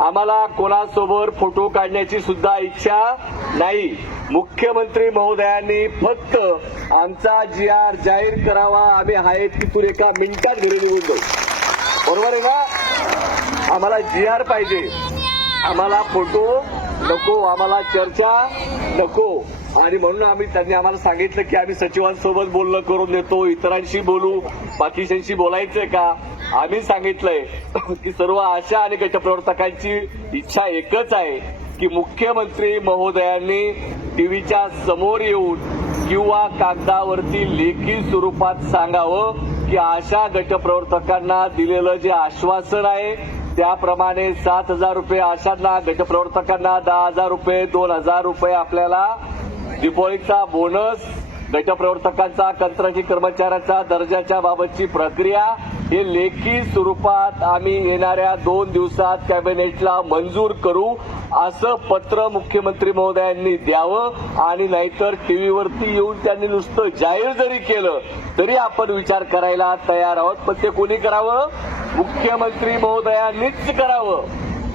आम्हाला कोणासोबत फोटो काढण्याची सुद्धा इच्छा नाही. मुख्यमंत्री महोदयांनी फक्त आमचा जी आर जाहीर करावा. आम्ही आहेत तिथून एका मिनिटात घरी निघून जाऊ. बरोबर आहे ना आम्हाला जी आर पाहिजे. आम्हाला फोटो नको आम्हाला चर्चा नको. आणि म्हणून आम्ही त्यांनी आम्हाला सांगितलं की आम्ही सचिवांसोबत बोलणं करून देतो इतरांशी बोलू. बाकीच्यांशी बोलायचंय का? आम्ही सांगितलंय. की सर्व आशा आणि गटप्रवर्तकांची इच्छा एकच आहे की मुख्यमंत्री महोदयांनी टीव्हीच्या समोर येऊन किंवा कागदावरती लेखी स्वरूपात सांगावं की आशा गटप्रवर्तकांना दिलेलं जे आश्वासन आहे त्याप्रमाणे सात हजार रुपये आशांना गटप्रवर्तकांना दहा हजार रुपये दोन हजार रुपये आपल्याला दिपोळीचा बोनस गटप्रवर्तकांचा कंत्राटी कर्मचाऱ्याचा दर्जाच्या बाबतची प्रक्रिया हे लेखी स्वरूपात आम्ही येणाऱ्या दोन दिवसात कॅबिनेटला मंजूर करू असं पत्र मुख्यमंत्री महोदयांनी द्यावं आणि नाहीतर टीव्हीवरती येऊन त्यांनी नुसतं जाहीर जरी केलं तरी आपण विचार करायला तयार आहोत. पण ते कोणी करावं? मुख्यमंत्री महोदयांनीच करावं.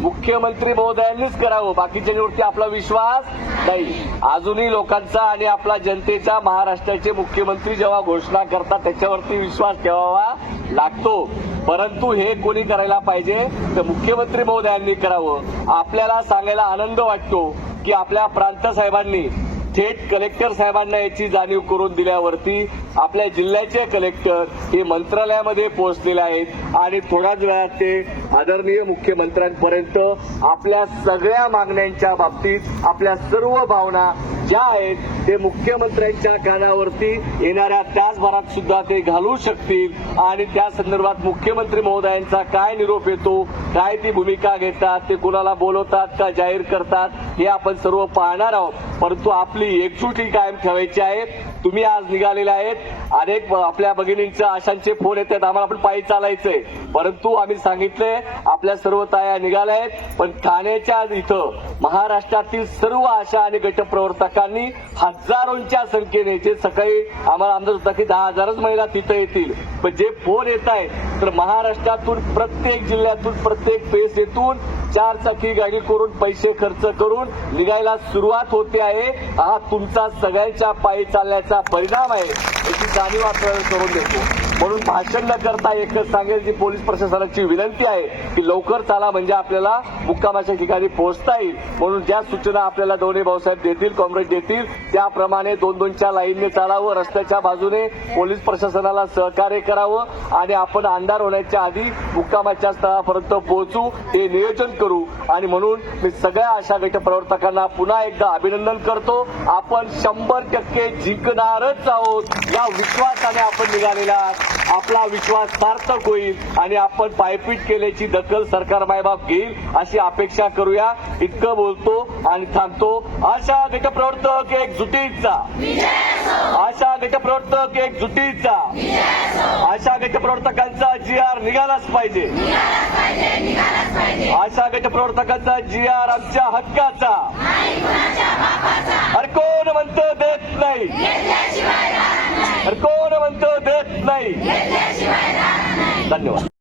मुख्यमंत्री महोदयांनीच करावं. बाकीच्यांवरती आपला विश्वास नाही. अजूनही लोकांचा आणि आपला जनतेचा महाराष्ट्राचे मुख्यमंत्री जेव्हा घोषणा करतात त्याच्यावरती विश्वास ठेवावा. लागतो. परंतु हे कोणी करायला पाहिजे? तर मुख्यमंत्री महोदयांनी करावं. आपल्याला सांगायला आनंद वाटतो की आपल्या प्रांत साहेबांनी थेट कलेक्टर साहेबांना याची जाणीव करून दिल्यावरती आपल्या जिल्ह्याचे कलेक्टर हे मंत्रालयामध्ये पोहोचलेले आहेत. आणि थोड्याच वेळात ते आदरणीय मुख्यमंत्र्यांपर्यंत आपल्या सगळ्या मागण्यांच्या बाबतीत आपल्या सर्व भावना ज्या आहेत ते मुख्यमंत्र्यांच्या कानावरती येणाऱ्या तासभरात सुद्धा ते घालू शकतील. आणि त्या संदर्भात मुख्यमंत्री महोदयांचा काय निरोप येतो काय ती भूमिका घेतात ते कुणाला बोलवतात का जाहीर करतात हे आपण सर्व पाहणार आहोत. परंतु आपली एकजूट ही कायम ठेवायची आहे. तुम्ही आज निघालेले आहेत. अनेक आपल्या भगिनींच्या आशांचे फोन येतात. आम्हाला आपण पायी चालायचंय. परंतु आम्ही आपल्या सर्व ताया निघाल्या आहेत. पण ठाण्याच्या इथं महाराष्ट्रातील सर्व आशा आणि गटप्रवर्तकांनी हजारोंच्या संख्येने जे सकाळी आम्हाला अंदाज होता की दहा हजारच महिला तिथं येतील. पण जे फोन येत आहे तर महाराष्ट्रातून प्रत्येक जिल्ह्यातून प्रत्येक पेसेतून चार चाकी गाडी करून पैसे खर्च करून निघायला सुरुवात होते आहे. हा तुमचा सगळ्यांच्या पायी चालण्याचा परिणाम आहे. याची जाणीव आपल्याला करून देतो. म्हणून भाषण न करता एकच सांगेल की पोलीस प्रशासनाची विनंती आहे की लवकर चाला म्हणजे आपल्याला मुक्कामाच्या ठिकाणी पोहोचता येईल. म्हणून ज्या सूचना आपल्याला दोन्ही भाऊसाहेब देतील काँग्रेस देतील त्याप्रमाणे दोन दोनच्या लाईनने चालावं रस्त्याच्या बाजूने पोलीस प्रशासनाला सहकार्य करावं आणि आपण अंधार होण्याच्या आधी मुक्कामाच्या स्थळापर्यंत पोहोचू हे नियोजन करू. आणि म्हणून मी सगळ्या आशा गट प्रवर्तकांना पुन्हा एकदा अभिनंदन करतो. आपण शंभर टक्के जिंकणारच आहोत. या विश्वासाने आपण निघालेला आहात. आपला विश्वास सार्थक होईल आणि आपण पायपीट केल्याची दखल सरकार मायबाप घेईल अशी अपेक्षा करूया. इतकं बोलतो आणि थांबतो. आशा गटप्रवर्तक एक जुटीचा आशा गटप्रवर्तक एक जुटीचा आशा गटप्रवर्तकांचा जी आर निघालाच पाहिजे. आशा गटप्रवर्तकांचा जी आर आमच्या हक्काचा. अरे कोण म्हणतं देत नाही? कोण म्हणतं देत नाही. धन्यवाद.